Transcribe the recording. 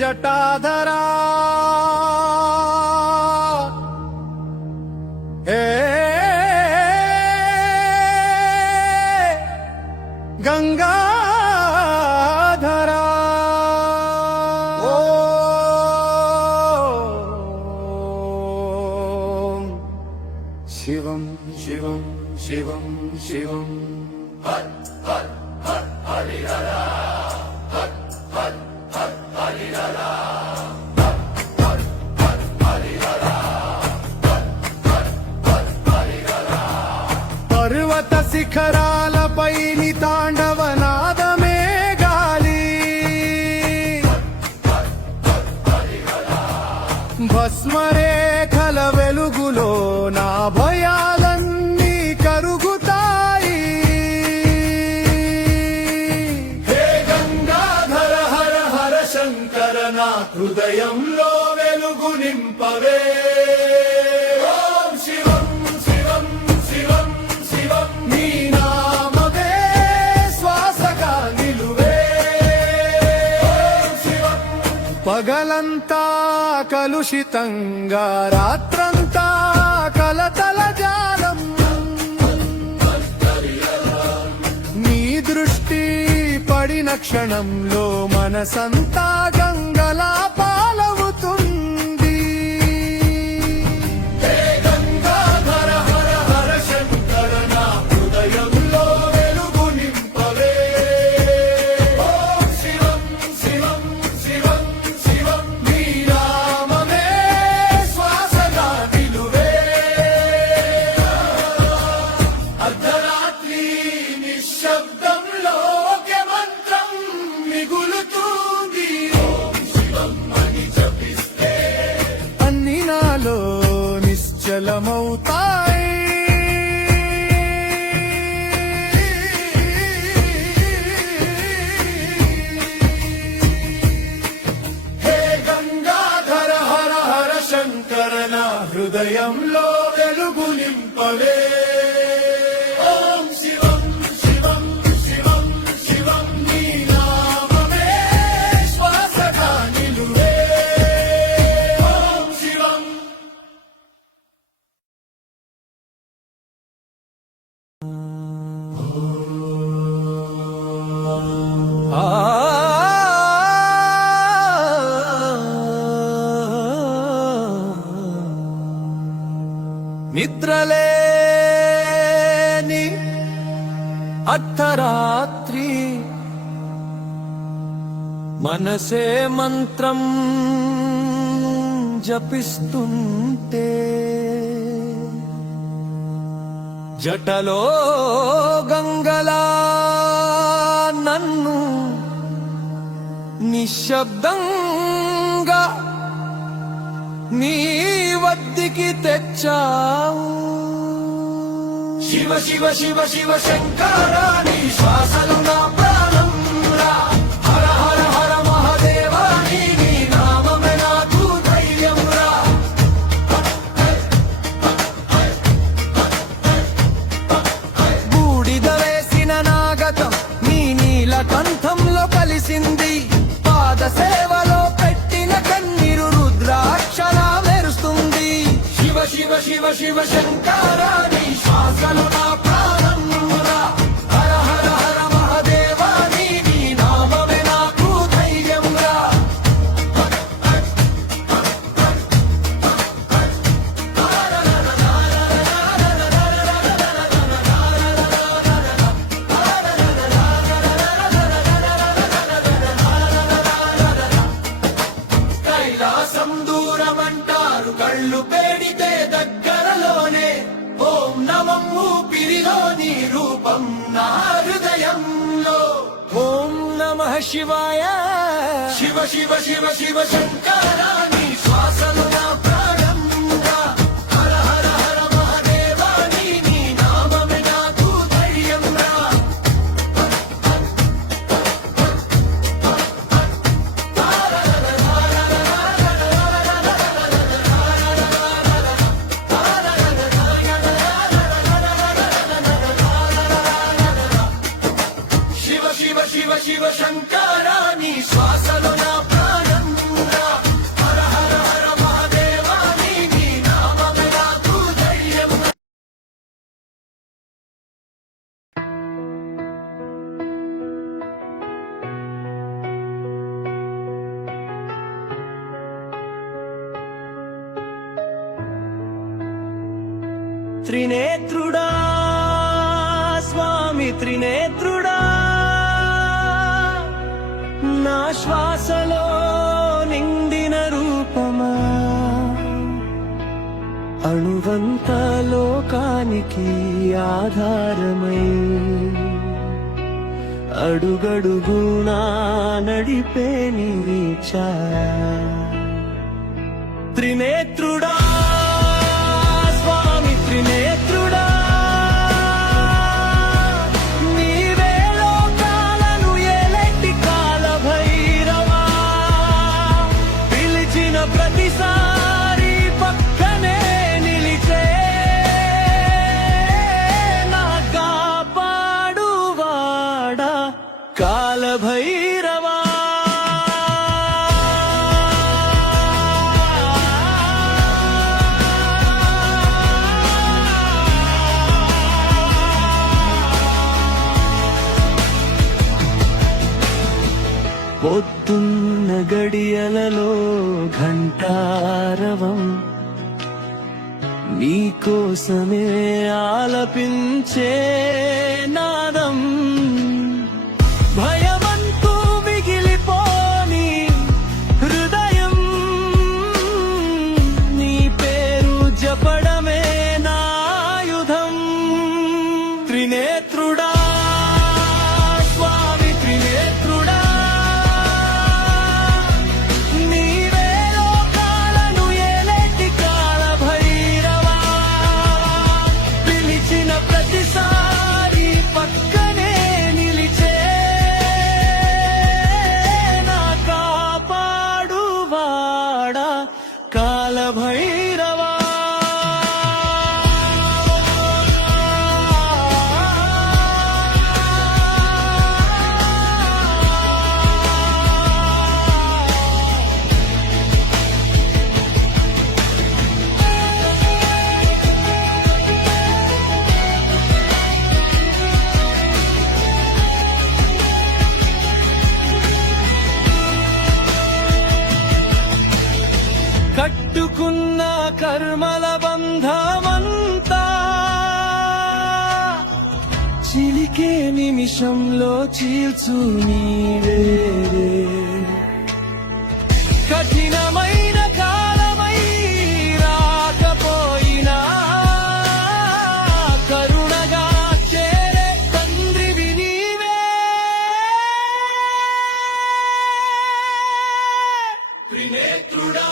जटाधरा गंगाधरा ओम शिवम शिवम शिवम शिवम हर हर हर हरिहरा हर हर हर हरिहरा पर्वत शिखरालपै తాండవనాదమే గాలి భస్మరేఖల వెలుగులో నా భయాలన్నీ కరుగుతాయి. హే గంగాధర హర హర శంకర నా హృదయంలో వెలుగు నింపవే. పగలంతా కలుషితంగా రాత్రంతా కలతల జాలం నీ దృష్టి పడిన క్షణంలో మనసంతా గంగలా పాలవుతుంది. హే గంగాధర హర హర శంకర నా హృదయంలో వెలుగు నింపవే. ఓం శివం శివం శివం నిశ్చలమవుతాయి. హే గంగాధర హర హర శంకర నా హృదయంలో వెలుగు నింపవే. ఓం శివం శివం శివం శివం నీ నామమే శ్వాసగా నిలువే. ఓం శివం నిద్రలేని అర్ధరాత్రి మనసే మంత్రం జపిస్తుంటే జటలో గంగలా నన్ను నిశ్శబ్దంగా నీ వద్దకి తెచ్చావు. శివ శివ శివ శివ శంకర నీ శ్వాసలు నా ప్రాణం రా. హర హర హర మహాదేవ నీ నామమే నాకు ధైర్యం రా. బూడిద వేసిన నాగతం నీ నీల కంఠంలో కలిసింది. పాద సేవలో పెట్టిన కన్నీరు రుద్రాక్షలా మెరుస్తుంది. శివ శివ శివ శివ శంకర నీ శ్వాసలు నా ప్రాణం రా. హర హర హర మహాదేవ నీ నామమే నాకు ధైర్యం రా. కైలాసం దూరమంటారు కళ్ళు పేడితే దగ్గరలోనే. ఓం నమః ఊపిరిలో నీ రూపం నా హృదయంలో. ఓం నమః శివాయ శివ శివ శివ శివ శంకర నీ శ్వాసలు నా ప్రాణం రా. హర హర హర మహాదేవ నీ నామమే నాకు ధైర్యం రా. త్రినేత్రుడా స్వామి త్రినేత్రుడా నా శ్వాసలో నిండిన రూపమా అణువంత లోకానికి ఆధారమై అడుగడుగునా నడిపే నీ ఛాయ త్రినేత్రుడా స్వామి త్రినేత్రుడా నీవే లోకాలను ఏలెట్టి కాల భైరవా పిలిచిన ప్రతిసారి పక్కనే నిలిచే నా కాపాడువాడా కాల భైరవా పొద్దున్న గడియలలో ఘంటారవం నీకోసమే ఆలపించే నాదం భయమంటూ మిగిలిపోని హృదయం నీ పేరు జపడమే నాయుధం త్రినేత్రుడా స్వామి త్రినేత్రుడా నీవే లోకాలను ఏలేటి కాల భైరవా పిలిచిన ప్రతిసారి పక్కనే నిలిచే నా కాపాడువాడా కాల భైరవా కట్టుకున్న కర్మల బంధమంతా చిలికే నిమిషంలో చీల్చు నీవే కఠినమైన కాలమై రాకపోయినా కరుణగా చేరే తండ్రివి నీవే త్రినేత్రుడా